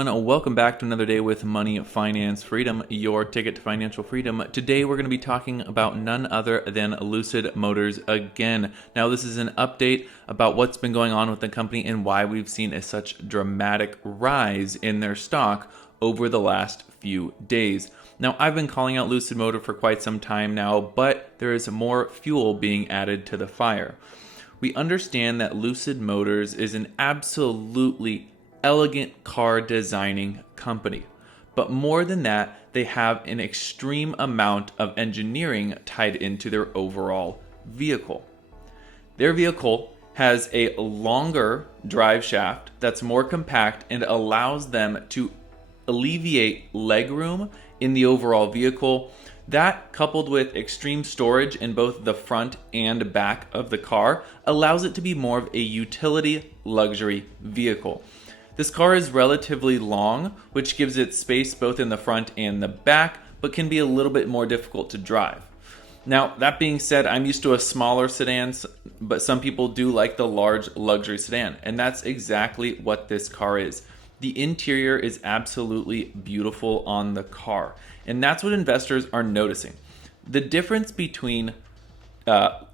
everyone, welcome back to another day with Money, Finance, Freedom, your ticket to financial freedom. Today we're going to be talking about none other than Lucid Motors again. Now this is an update about what's been going on with the company and why we've seen such dramatic rise in their stock over the last few days. Now I've been calling out Lucid Motor for quite some time now, but there is more fuel being added to the fire. We understand that Lucid Motors is an absolutely elegant car designing company. But more than that, they have an extreme amount of engineering tied into their overall vehicle. Their vehicle has a longer drive shaft that's more compact and allows them to alleviate legroom in the overall vehicle. That, coupled with extreme storage in both the front and back of the car, allows it to be more of a utility luxury vehicle. This car is relatively long, which gives it space both in the front and the back, but can be a little bit more difficult to drive. Now, that being said, I'm used to a smaller sedan, but some people do like the large luxury sedan, and that's exactly what this car is. The interior is absolutely beautiful on the car, and that's what investors are noticing. The difference between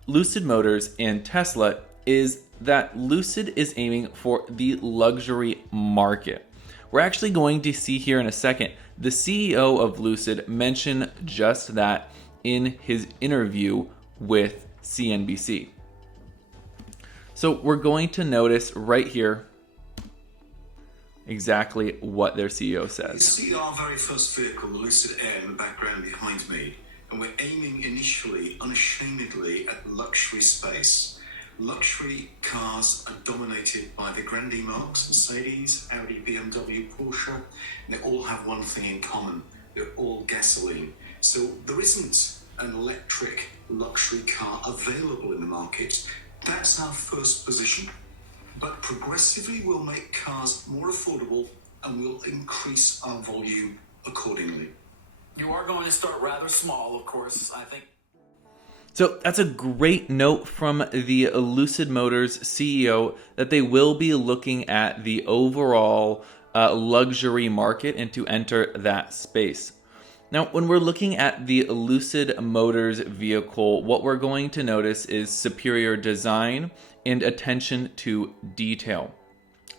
Lucid Motors and Tesla is that Lucid is aiming for the luxury market. We're actually going to see here in a second the CEO of Lucid mention just that in his interview with CNBC. So we're going to notice right here exactly what their CEO says. You see our very first vehicle, the Lucid Air, in the background behind me, and we're aiming initially, unashamedly, at luxury space. Luxury cars are dominated by the grande marques, Mercedes, Audi, BMW, Porsche, and they all have one thing in common. They're all gasoline. So there isn't an electric luxury car available in the market. That's our first position. But progressively we'll make cars more affordable and we'll increase our volume accordingly. You are going to start rather small, of course, I think. So that's a great note from the Lucid Motors CEO that they will be looking at the overall luxury market and to enter that space. Now, when we're looking at the Lucid Motors vehicle, what we're going to notice is superior design and attention to detail.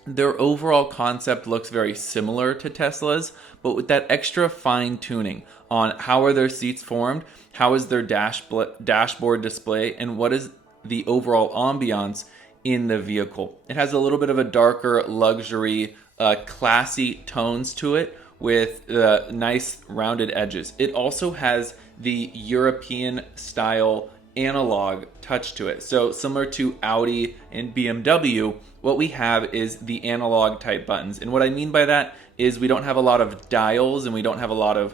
Their overall concept looks very similar to Tesla's, but with that extra fine tuning on how are their seats formed, how is their dashboard display, and what is the overall ambiance in the vehicle. It has a little bit of a darker luxury, classy tones to it with nice rounded edges. It also has the European style analog touch to it. So similar to Audi and BMW, what we have is the analog type buttons. And what I mean by that is we don't have a lot of dials and we don't have a lot of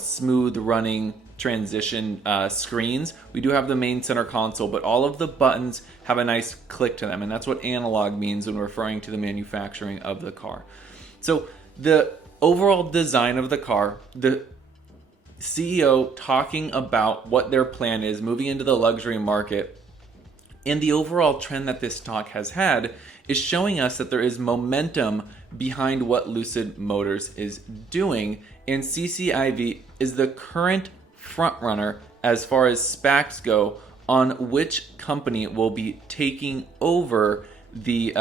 smooth running transition screens. We do have the main center console, but all of the buttons have a nice click to them. And that's what analog means when referring to the manufacturing of the car. So the overall design of the car, the CEO talking about what their plan is moving into the luxury market, and the overall trend that this stock has had is showing us that there is momentum behind what Lucid Motors is doing, and CCIV is the current frontrunner as far as SPACs go on which company will be taking over the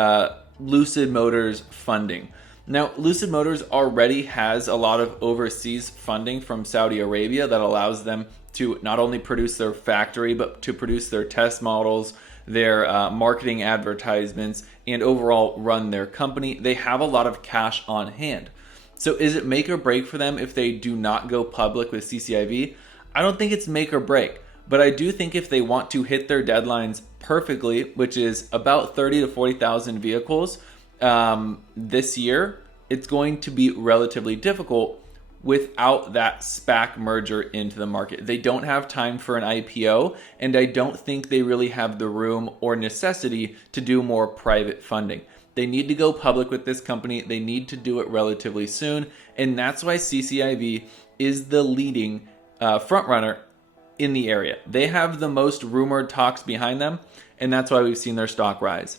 Lucid Motors funding. Now, Lucid Motors already has a lot of overseas funding from Saudi Arabia that allows them to not only produce their factory, but to produce their test models, their marketing advertisements, and overall run their company. They have a lot of cash on hand. So is it make or break for them if they do not go public with CCIV? I don't think it's make or break, but I do think if they want to hit their deadlines perfectly, which is about 30 to 40,000 vehicles, this year, it's going to be relatively difficult without that SPAC merger into the market. They don't have time for an IPO, and I don't think they really have the room or necessity to do more private funding. They need to go public with this company. They need to do it relatively soon, and that's why CCIV is the leading frontrunner in the area. They have the most rumored talks behind them, and that's why we've seen their stock rise.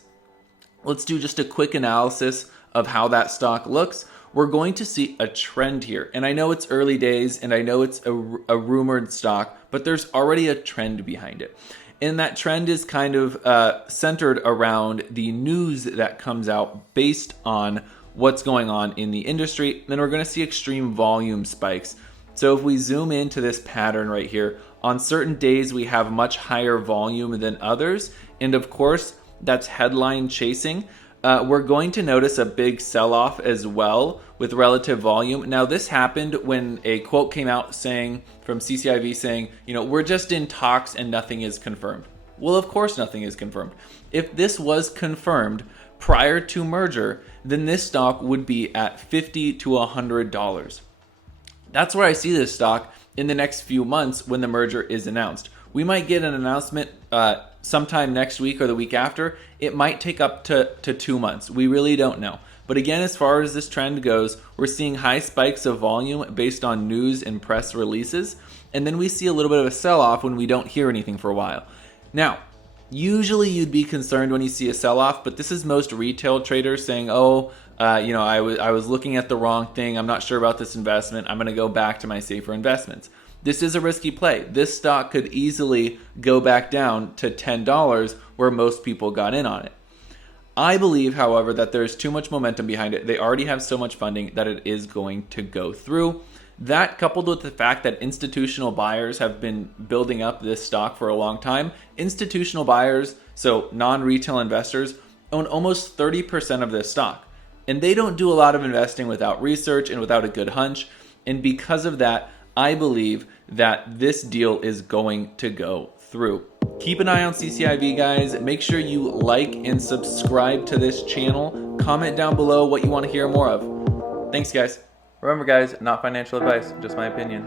Let's do just a quick analysis of how that stock looks. we're going to see a trend here. And I know it's early days and I know it's a rumored stock, but there's already a trend behind it. And that trend is kind of centered around the news that comes out based on what's going on in the industry. Then we're going to see extreme volume spikes. So if we zoom into this pattern right here, on certain days we have much higher volume than others. And of course, that's headline chasing. We're going to notice a big sell-off as well with relative volume. Now, this happened when a quote came out saying from CCIV saying, we're just in talks and nothing is confirmed. Well, of course, nothing is confirmed. If this was confirmed prior to merger, then this stock would be at $50 to $100. That's where I see this stock in the next few months when the merger is announced. We might get an announcement sometime next week or the week after. It might take up to 2 months. We really don't know. But again, as far as this trend goes, we're seeing high spikes of volume based on news and press releases. And then we see a little bit of a sell-off when we don't hear anything for a while. Now, usually you'd be concerned when you see a sell-off, but this is most retail traders saying, I was looking at the wrong thing. I'm not sure about this investment. I'm going to go back to my safer investments. This is a risky play. This stock could easily go back down to $10 where most people got in on it. I believe, however, that there's too much momentum behind it. They already have so much funding that it is going to go through. That, coupled with the fact that institutional buyers have been building up this stock for a long time. Institutional buyers, so non-retail investors, own almost 30% of this stock. And they don't do a lot of investing without research and without a good hunch. And because of that, I believe that this deal is going to go through. Keep an eye on CCIV, guys. Make sure you like and subscribe to this channel. Comment down below what you want to hear more of. Thanks, guys. Remember, guys, not financial advice, just my opinion.